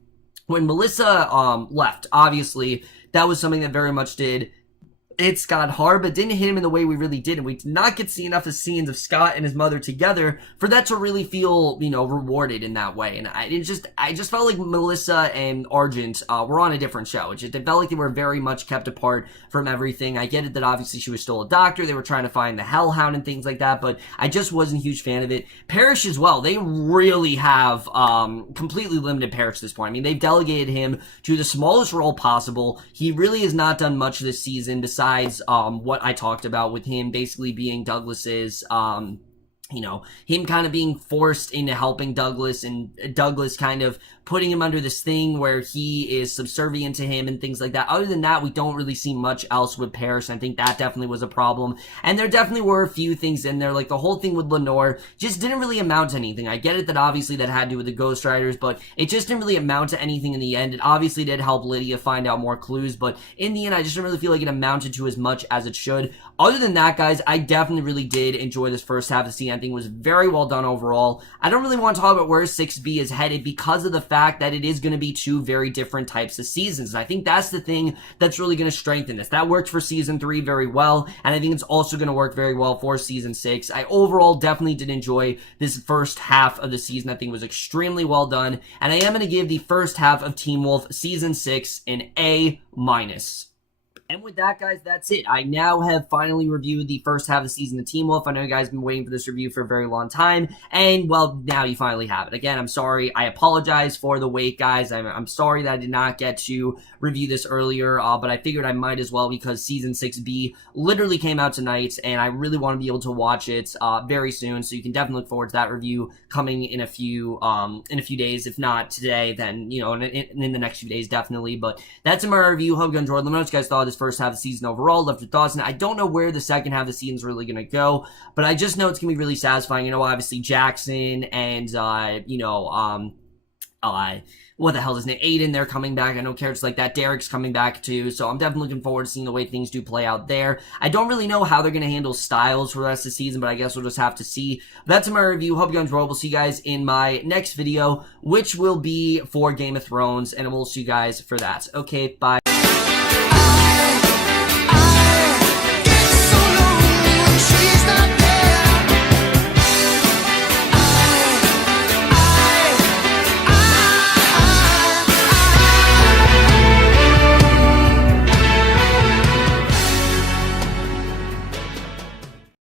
when Melissa left, obviously, that was something that very much did it's got hard, but didn't hit him in the way we really did. And we did not get to see enough of scenes of Scott and his mother together for that to really feel, rewarded in that way. And I just felt like Melissa and Argent were on a different show. It felt like they were very much kept apart from everything. I get it that obviously she was still a doctor. They were trying to find the Hellhound and things like that, but I just wasn't a huge fan of it. Parrish as well. They really have completely limited Parrish at this point. I mean, they've delegated him to the smallest role possible. He really has not done much this season besides what I talked about with him basically being Douglas's him kind of being forced into helping Douglas and Douglas kind of putting him under this thing where he is subservient to him and things like that. Other than that, we don't really see much else with Parrish. I think that definitely was a problem. And there definitely were a few things in there, like the whole thing with Lenore just didn't really amount to anything. I get it that obviously that had to do with the Ghost Riders, but it just didn't really amount to anything in the end. It obviously did help Lydia find out more clues, but in the end, I just didn't really feel like it amounted to as much as it should. Other than that, guys, I definitely really did enjoy this first half of the season. I think it was very well done overall. I don't really want to talk about where 6B is headed because of the fact that it is going to be two very different types of seasons. And I think that's the thing that's really going to strengthen this. That worked for season 3 very well, and I think it's also going to work very well for season 6. I overall definitely did enjoy this first half of the season. I think it was extremely well done, and I am going to give the first half of Teen Wolf season 6 an A-. And with that, guys, that's it. I now have finally reviewed the first half of the season of Teen Wolf. I know you guys have been waiting for this review for a very long time, and, well, now you finally have it. Again, I'm sorry. I apologize for the wait, guys. I'm sorry that I did not get to review this earlier, but I figured I might as well because Season 6B literally came out tonight, and I really want to be able to watch it very soon, so you can definitely look forward to that review coming in a few days. If not today, then, in the next few days, definitely. But that's in my review. Hope you enjoyed. Let me know what you guys thought of this first half of the season overall. Left your thoughts, and I don't know where the second half of the season is really going to go, but I just know it's going to be really satisfying. Obviously Jackson and what the hell is his name? Aiden, they're coming back. I know characters like that. Derek's coming back too, so I'm definitely looking forward to seeing the way things do play out there. I don't really know how they're going to handle Stiles for the rest of the season, but I guess we'll just have to see. That's my review. Hope you enjoyed. We'll see you guys in my next video, which will be for Game of Thrones, and we'll see you guys for that. Okay, bye.